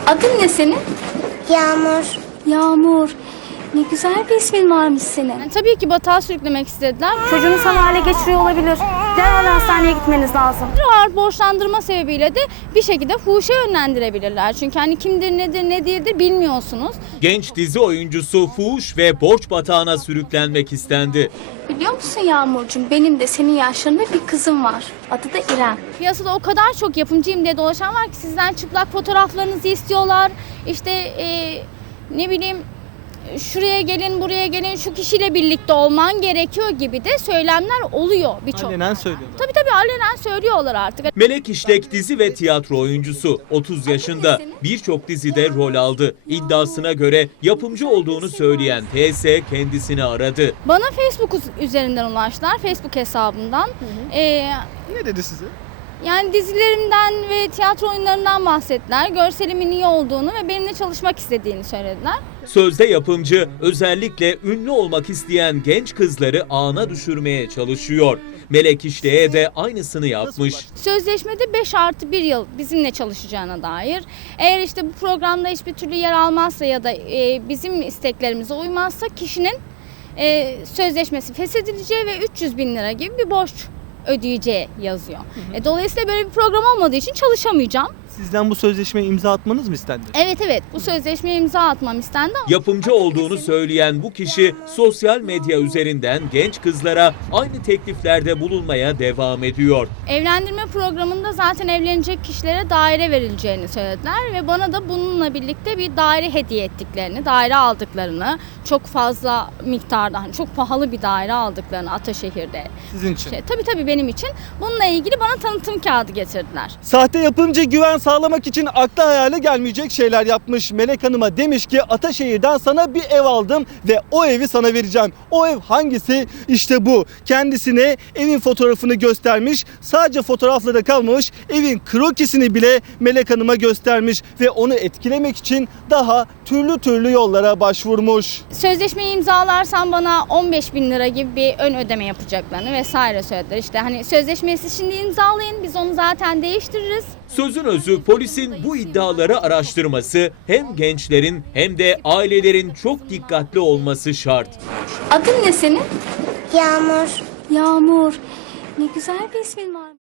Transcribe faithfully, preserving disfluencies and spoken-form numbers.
Adın ne senin? Yağmur. Yağmur. Ne güzel bir ismin varmış senin. Yani tabii ki batağa sürüklemek istediler. Çocuğunu sana hale geçiriyor olabilir. Derhal hastaneye gitmeniz lazım. Ağır borçlandırma sebebiyle de bir şekilde fuhuşa yönlendirebilirler. Çünkü hani kimdir, nedir, ne değildir bilmiyorsunuz. Genç dizi oyuncusu fuhuş ve borç batağına sürüklenmek istendi. Biliyor musun Yağmurcuğum, benim de senin yaşlarında bir kızım var. Adı da İrem. Piyasada o kadar çok yapımcıyım diye dolaşan var ki sizden çıplak fotoğraflarınızı istiyorlar. İşte e, ne bileyim şuraya gelin, buraya gelin, şu kişiyle birlikte olman gerekiyor gibi de söylemler oluyor birçok. Alenen söylüyorlar. Tabii tabii alenen söylüyorlar artık. Melek İşlek dizi ve tiyatro oyuncusu. otuz yaşında, birçok dizide rol aldı. İddiasına göre yapımcı olduğunu söyleyen T S kendisini aradı. Bana Facebook üzerinden ulaştılar, Facebook hesabından. Ee, Ne dedi size? yani dizilerimden ve tiyatro oyunlarından bahsettiler. Görselimin iyi olduğunu ve benimle çalışmak istediğini söylediler. Sözde yapımcı özellikle ünlü olmak isteyen genç kızları ağına düşürmeye çalışıyor. Melek İşlek'e de aynısını yapmış. Sözleşmede beş artı bir yıl bizimle çalışacağına dair. Eğer işte bu programda hiçbir türlü yer almazsa ya da e, bizim isteklerimize uymazsa kişinin e, sözleşmesi feshedileceği ve üç yüz bin lira gibi bir borç ödeyeceği yazıyor. E, dolayısıyla böyle bir program olmadığı için çalışamayacağım. Sizden bu sözleşmeye imza atmanız mı istendi? Evet evet bu sözleşmeye imza atmam istendi ama Yapımcı olduğunu söyleyen bu kişi sosyal medya üzerinden genç kızlara aynı tekliflerde bulunmaya devam ediyor. evlendirme programında zaten evlenecek kişilere daire verileceğini söylediler ve bana da bununla birlikte bir daire hediye ettiklerini, daire aldıklarını, çok fazla miktarda, hani çok pahalı bir daire aldıklarını Ataşehir'de. Sizin için. Şey, tabii tabii benim için. Bununla ilgili bana tanıtım kağıdı getirdiler. Sahte yapımcı güven sağlamak için akla hayale gelmeyecek şeyler yapmış. Melek Hanım'a demiş ki Ataşehir'den sana bir ev aldım ve o evi sana vereceğim. O ev hangisi? İşte bu. Kendisine evin fotoğrafını göstermiş. Sadece fotoğrafla da kalmamış. Evin krokisini bile Melek Hanım'a göstermiş ve onu etkilemek için daha türlü türlü yollara başvurmuş. Sözleşmeyi imzalarsam bana on beş bin lira gibi bir ön ödeme yapacaklarını vesaire söylediler. İşte hani sözleşmeyi siz şimdi imzalayın, biz onu zaten değiştiririz. Sözün özü polisin bu iddiaları araştırması hem gençlerin hem de ailelerin çok dikkatli olması şart. Adın ne senin? Yağmur. Yağmur. Ne güzel bir ismin var.